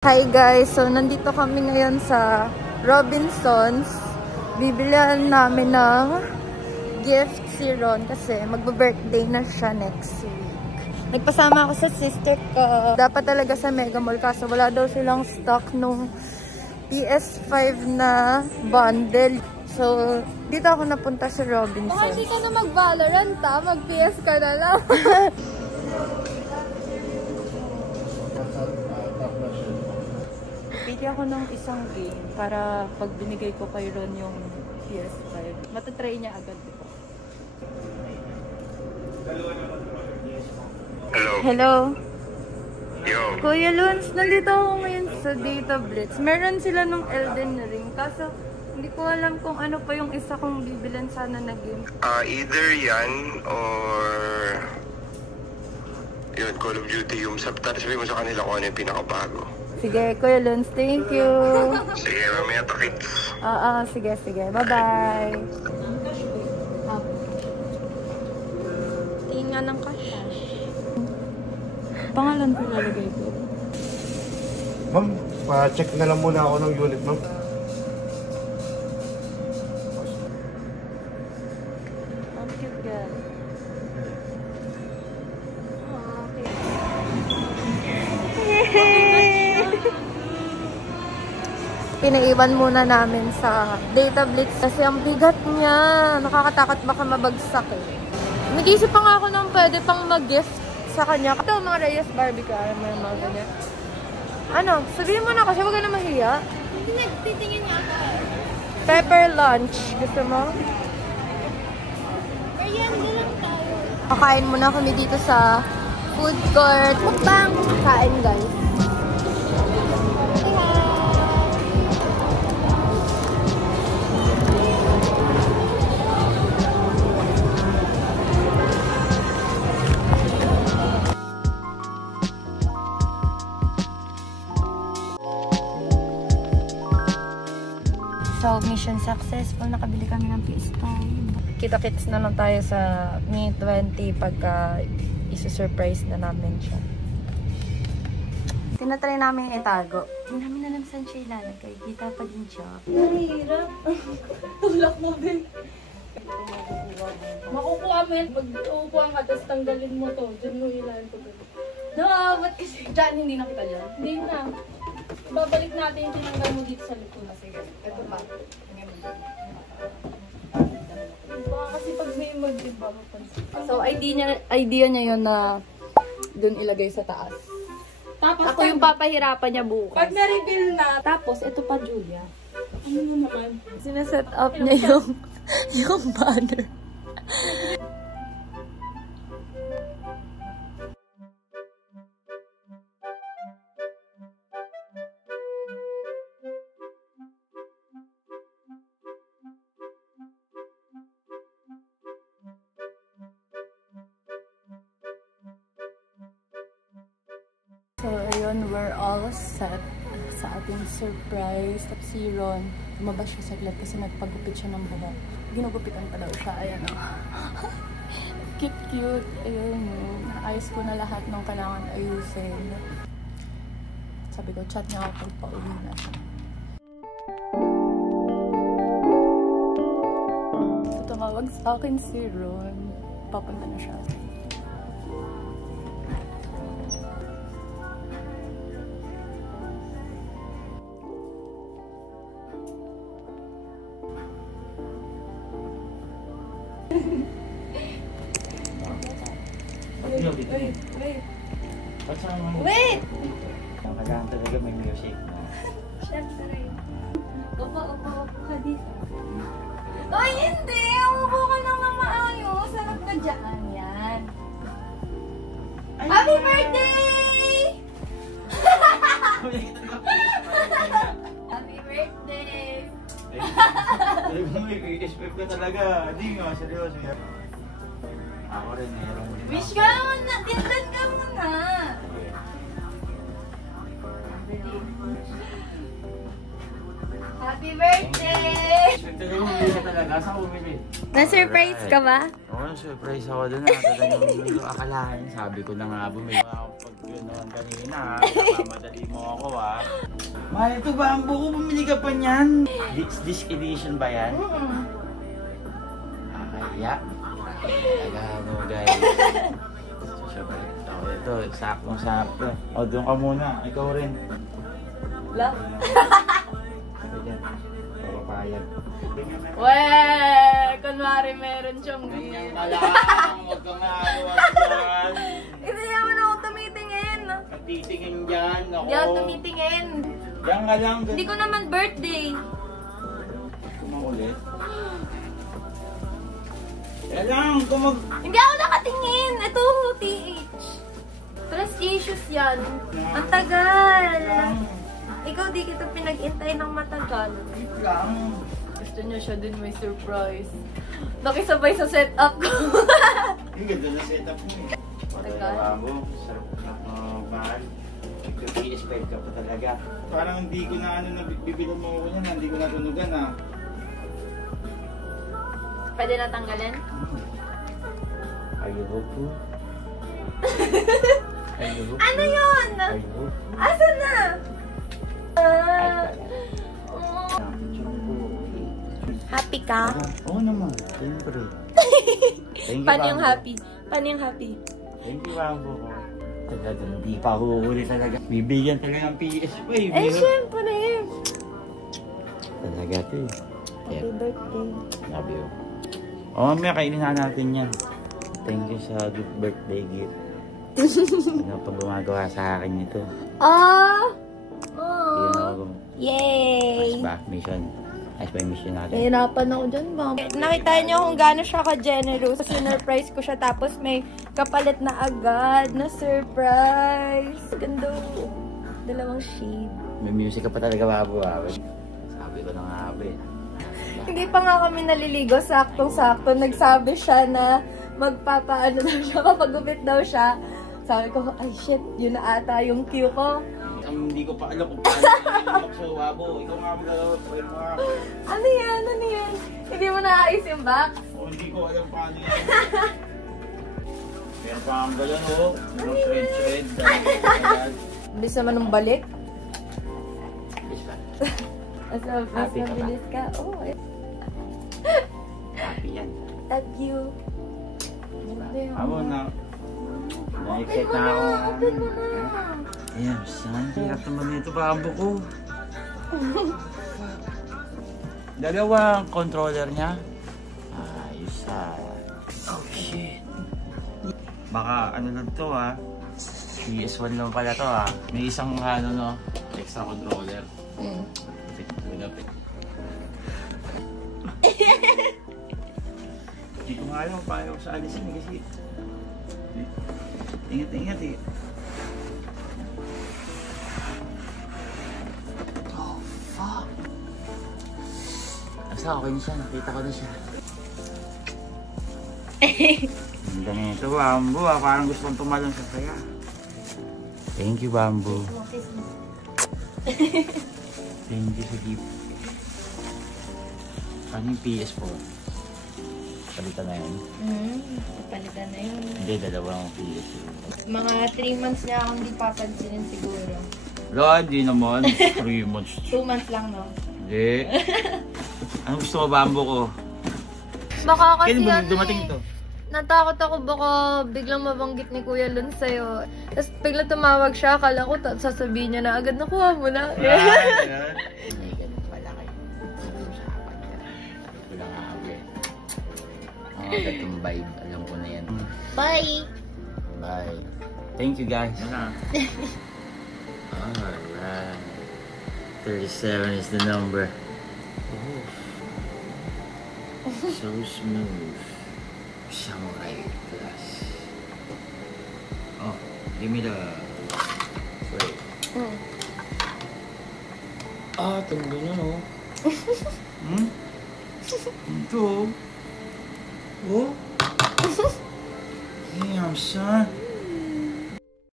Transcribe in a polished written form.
Hi guys! So, nandito kami ngayon sa Robinsons. Bibilihan namin ng gift si Ron kasi magbe-birthday na siya next week. Nagpasama ako sa sister ko. Dapat talaga sa Mega Mall kaso wala daw silang stock nung PS5 na bundle. So, dito ako napunta sa Robinsons. Baka hindi ka na mag-Valorant mag-PS ka na lang. Pili ako ng isang game para pag binigay ko kay Ron yung PS5, matatry niya agad dito. Hello. Hello. Yo. Kuya Luns, nandito ako ngayon sa Data Blitz. Meron sila ng Elden Ring, kaso hindi ko alam kung ano pa yung isa kong bibilan sana na game. Either yan or yun, Call of Duty yung sabi mo sa kanila kung ano yung pinakabago. Sige, Kuya Luns, thank you. Sige, mamaya takits. Sige, sige. Bye-bye. Tingin nga ng cash. Pangalan ko lalagay ko. Ma'am, pa-check na lang muna ako ng unit, ma'am. Ang cute girl. Pinaiwan muna namin sa Data Blitz kasi ang bigat niya. Nakakatakot baka mabagsak eh. Nag-iisip pa nga ako nang pwede pang mag-gift sa kanya. Ito mga Reyes Barbie ka. May mga ganyan. Ano? Sabihin mo na kasi huwag ka na mahiya. Hindi nagtitingin nga ako. Pepper lunch. Gusto mo? Merienda lang tayo. Kakain muna kami dito sa food court. Mukbang! Kain guys. So, mission successful. Nakabili kami ng PS5. Kita-kits na lang tayo sa May 20 pagka isusurprise na namin siya. Tinatry namin itago. Hindi namin alam saan siya ilalagay. Kita pa din siya. Mahirap. Tulak mo din. Makukuha mo yan. Pag uupuan ka, tapos tanggalin mo to. Diyan mo ilalim ko. No, ba't kasi dyan hindi nakita dyan? Hindi na. Babalik natin yung tinanggal mo dito sa likod. Sige, ito pa. Baka kasi pag may mag-diba, mapansin. So, idea niya yun na dun ilagay sa taas. Tapos, Ako yung papahirapan niya bukas. pag na-reveal na, Tapos, ito pa, Julia. ano mo naman? Sineset up niya yung banner. So, ayun, we're all set sa ating surprise. Tapos si Ron, lumabas siya saglit kasi nagpagupit siya ng buhok. Ginugupitan pa daw siya. Ayan o. Cute. Ayun o. Ayos ko na lahat ng kailangan ayusin. Sabi ko, chat niya ako pag pauwi na siya. Tumawag sa akin si Ron. Papunta na siya. Wait! Kailangan talaga may music. Siyempre. Opo ka dito. Ay, hindi! Umupo ka lang na maayos. Sarap ka dyan. Yan. Happy birthday! Happy birthday! Talagang may expect ka talaga. Hindi nga, seryoso yan. Ako rin, meron din. Wish ka muna! Tindan ka muna! Happy birthday! Expect ka talaga. Saan ka bumili? Na-surprise ka ba? Oo, Oo, surprise ako doon na. Talagang hindi ko akalain. Sabi ko na nga, bumili ako pag gano'n kanina. Nakamadali mo ako ha. Mahal ito ba ang buko? Bumili ka pa niyan? This edition ba yan? Kaya. Tagano guys. Surprise ako ito. Saktong-sakto. O, doon ka muna. Ikaw rin. Wala. Ayan. Papapayag. Weh! Kunwari meron siyang Ganyan gift. ka lang. Huwag kang aawas dyan. Hindi naman ako tumitingin. Natitingin dyan. Ako. Hindi ako tumitingin. Diyan ka lang. Hindi ko naman birthday. Kumakulit. Kaya lang. Hindi ako nakatingin. Ito, TH. Prestigious yan. Ang tagal. Ikaw di kita pinag-intay ng matagal. Wait lang. Gusto niya siya din may surprise. Nakisabay sa setup ko. Ang ganda na setup mo eh. Matalawa mo. Sarap mo mahal. PS5 ka pa talaga. Parang hindi ko na bibilan mo ako niyan. Hindi ko natunugan ah. Pwede na tanggalin? I hope po. Ano yun? Asan na? Happy ka? Oo naman. Siyempre. Thank you, Paano yung Bambo. happy? Paano yung happy? Thank you, Bambo. Talaga, hindi pa huhuli talaga. Bibigyan talaga ng PS5. Eh, syempre. Talaga ito eh. Happy birthday. Love you. O mamaya, kainin na natin yan. Thank you sa birthday gift. Ano pang gumagawa sa akin nito? Ah! Yun ako. Yay! Ice bath mission. Ice bath mission natin. Nahirapan ako dyan, ma'am. Nakita niyo kung gaano siya ka-generous. Sinurprise ko siya tapos may kapalit na agad na surprise. Ganda. Dalawang shade. May music ka pa talaga, Babo. Sabi ko na nga ba eh. Hindi pa nga kami naliligo. Saktong-sakto. Nagsabi siya na magpapaano daw siya. Mapagupit daw siya. Sabi ko, ay shit, yun na ata yung cue ko. Hindi ko pa alam kung paano sa Babo. Ikaw nga magagawa. Ano yan? Ano yan? Hindi mo naayos yung box? Hindi ko alam paano yan. Meron pa ang galan oh. Meron shred-shred. Bilis naman ng balik. As Happy ka ba? mabilis ka. Oh, Happy yan. love you. Amo na. Na-excite na ako. Open mo na. Ayan, saan? Hirap naman nito Babo ko. Dalawang controller niya. Ayos ah. Oh shit. Baka ano lang to ah. PS1 lang pala to ah. May isang ano no, extra controller. Lapit. Hindi ko nga alam paano sa alisin kasi ingat eh. Oh fuck. Asa okay na siya, nakita ko na siya. Ang ganda nito Bambo ah, parang gusto kong tumalon sa saya. Thank you Bambo. Thank you sa gift. Ano yung PS4? Palitan na yun? Palitan na yun. Hindi, dalawang PS4. Mga 3 months niya akong di papansinin siguro. Wala, hindi naman. 3 months. 2 months lang, no? Hindi. Ano gusto mo Bambo ko? Baka kasi Kailan dumating to? Natakot ako baka biglang mabanggit ni Kuya Lun sa'yo. Tapos biglang tumawag siya, akala ko sasabihin niya na agad, nakuha mo na. May ganun pala kayo. Usapan ka. Sabi ko lang ako eh. Ang agad yung vibe, alam ko na yan. Bye! Bye. Thank you guys. Alright. 37 is the number. Oh. So smooth. Samurai Plus. Oh, give me the... Wait. Ah, tanda na no. Ito. Oh. Damn, son.